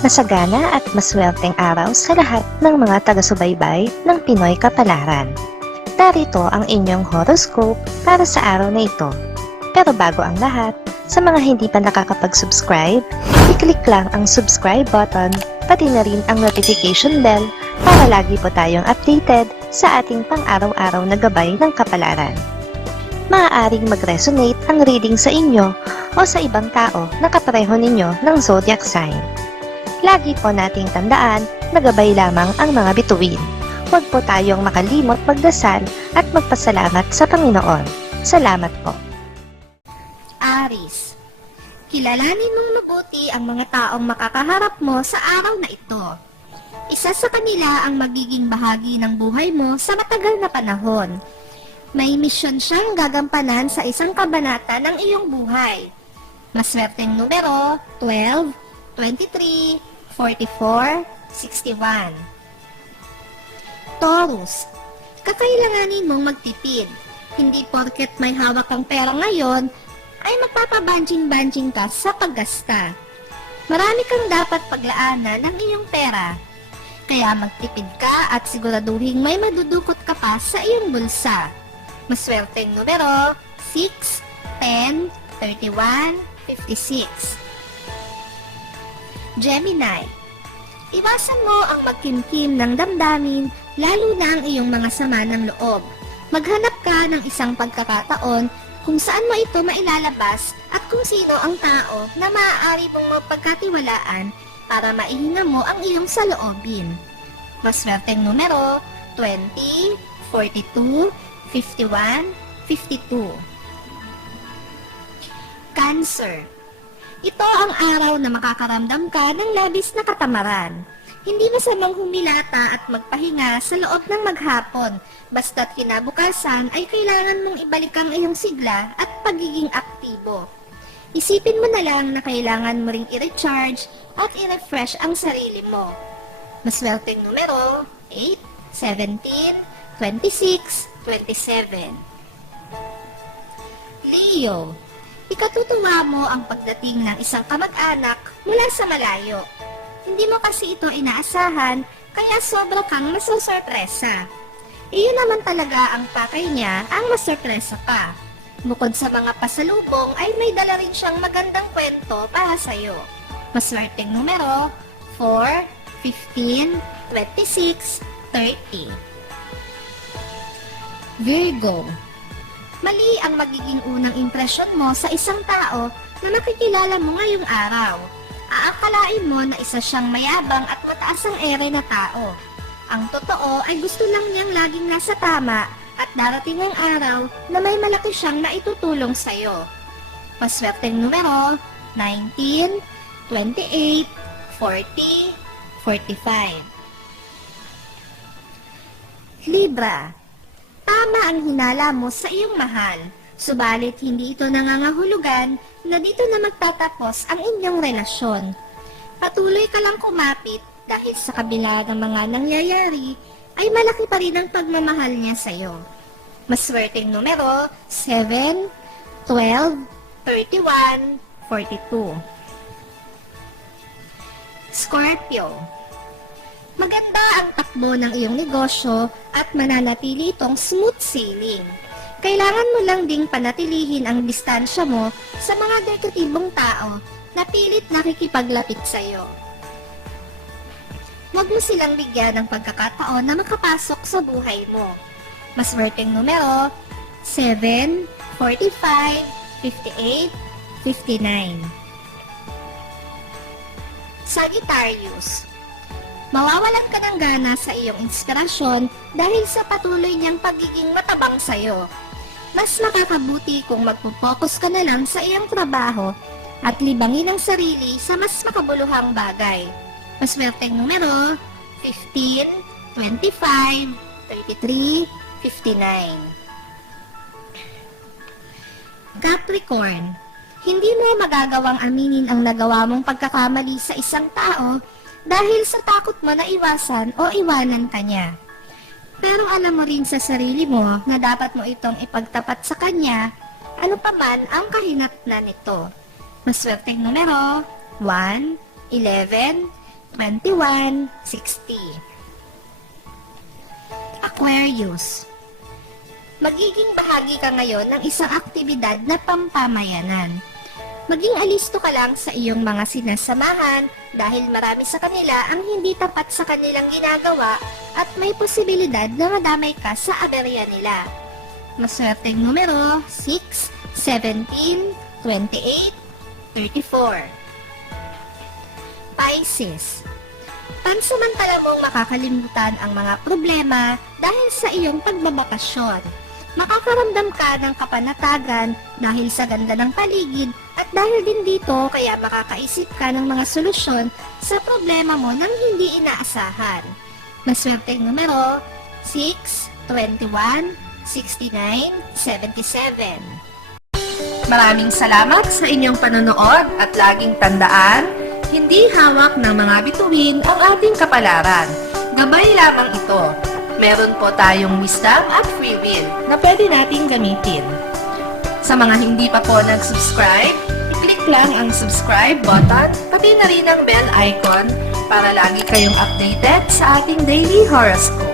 Masagana at maswerteng araw sa lahat ng mga taga-subaybay ng Pinoy Kapalaran. Narito ang inyong horoscope para sa araw na ito. Pero bago ang lahat, sa mga hindi pa nakakapag-subscribe, i-click lang ang subscribe button, pati na rin ang notification bell para lagi po tayong updated sa ating pang-araw-araw na gabay ng kapalaran. Maaaring mag-resonate ang reading sa inyo o sa ibang tao na kapareho ninyo ng zodiac sign. Lagi po nating tandaan na gabay lamang ang mga bituin. Huwag po tayong makalimot magdasal at magpasalamat sa Panginoon. Salamat po. Aries, kilalanin mong mabuti ang mga taong makakaharap mo sa araw na ito. Isa sa kanila ang magiging bahagi ng buhay mo sa matagal na panahon. May misyon siyang gagampanan sa isang kabanata ng iyong buhay. Maswerteng numero 12, 23, 44, 61. Taurus, kakailanganin mong magtipid. Hindi porket may hawak kang pera ngayon, ay magpapabanjing-banjing ka sa paggasta. Marami kang dapat paglaanan ng iyong pera. Kaya magtipid ka at siguraduhin may madudukot ka pa sa iyong bulsa. Maswerteng numero 6, 10, 31, 56. Gemini, iwasan mo ang magkimkim ng damdamin, lalo na ang iyong mga sama ng loob. Maghanap ka ng isang pagkakataon kung saan mo ito mailalabas at kung sino ang tao na maaari mong mapagkatiwalaan para maihinga mo ang iyong saloobin. Maswerteng numero 20, 42, 51, 52. Cancer, ito ang araw na makakaramdam ka ng labis na katamaran. Hindi masamang humilata at magpahinga sa loob ng maghapon, basta't kinabukasan ay kailangan mong ibalik ang iyong sigla at pagiging aktibo. Isipin mo na lang na kailangan mo ring i-recharge at i-refresh ang sarili mo. Maswerteng numero 8, 17, 26, 27. Leo, ikatutuwa mo ang pagdating ng isang kamag-anak mula sa malayo. Hindi mo kasi ito inaasahan, kaya sobra kang masosorpresa. Iyon naman talaga ang pakay niya, ang masorpresa ka. Bukod sa mga pasalubong ay may dala rin siyang magandang kwento para sa'yo. Maswerteng numero 4, 15, 26, 30. Virgo, mali ang magiging unang impresyon mo sa isang tao na nakikilala mo ngayong araw. Aakalain mo na isa siyang mayabang at mataas ang ere na tao. Ang totoo ay gusto lang niyang laging nasa tama at darating ang araw na may malaki siyang naitutulong sa'yo. Maswerteng numero 19, 28, 40, 45. Libra, tama ang hinala mo sa iyong mahal, subalit hindi ito nangangahulugan na dito na magtatapos ang inyong relasyon. Patuloy ka lang kumapit dahil sa kabila ng mga nangyayari ay malaki pa rin ang pagmamahal niya sa iyo. Maswerteng numero 7, 12, 31, 42. Scorpio, maganda ang takbo ng iyong negosyo at mananatili itong smooth sailing. Kailangan mo lang ding panatilihin ang distansya mo sa mga dekatibong tao na pilit nakikipaglapit sa iyo. Huwag mo silang bigyan ng pagkakataon na makapasok sa buhay mo. Maswerteng numero 7, 45, 58, 59. Sagittarius, mawawalan ka ng gana sa iyong inspirasyon dahil sa patuloy niyang pagiging matabang sa iyo. Mas makakabuti kung magpo-focus ka na lang sa iyong trabaho at libangin ang sarili sa mas makabuluhang bagay. Maswerteng numero 15, 25, 33, 59. Capricorn, hindi mo magagawang aminin ang nagawa mong pagkakamali sa isang tao dahil sa takot mo na iwasan o iwanan ka niya. Pero alam mo rin sa sarili mo na dapat mo itong ipagtapat sa kanya, ano pa man ang kahinatnan nito. Maswerteng numero 1, 11, 21, 60. Aquarius. Magiging bahagi ka ngayon ng isang aktibidad na pampamayanan. Maging alisto ka lang sa iyong mga sinasamahan dahil marami sa kanila ang hindi tapat sa kanilang ginagawa at may posibilidad na madamay ka sa aberya nila. Maswerteng numero 6, 17, 28, 34. Pisces. Pansamantala mong makakalimutan ang mga problema dahil sa iyong pagbabakasyon. Makakaramdam ka ng kapanatagan dahil sa ganda ng paligid at dahil din dito kaya makakaisip ka ng mga solusyon sa problema mo nang hindi inaasahan. Maswerteng numero 6, 21, 69, 77. Maraming salamat sa inyong panonood at laging tandaan, hindi hawak ng mga bituin ang ating kapalaran. Gabay lamang ito. Meron po tayong wisdom at free will na pwede nating gamitin. Sa mga hindi pa po nag-subscribe, i-click lang ang subscribe button, pati na rin ang bell icon para lagi kayong updated sa ating daily horoscope.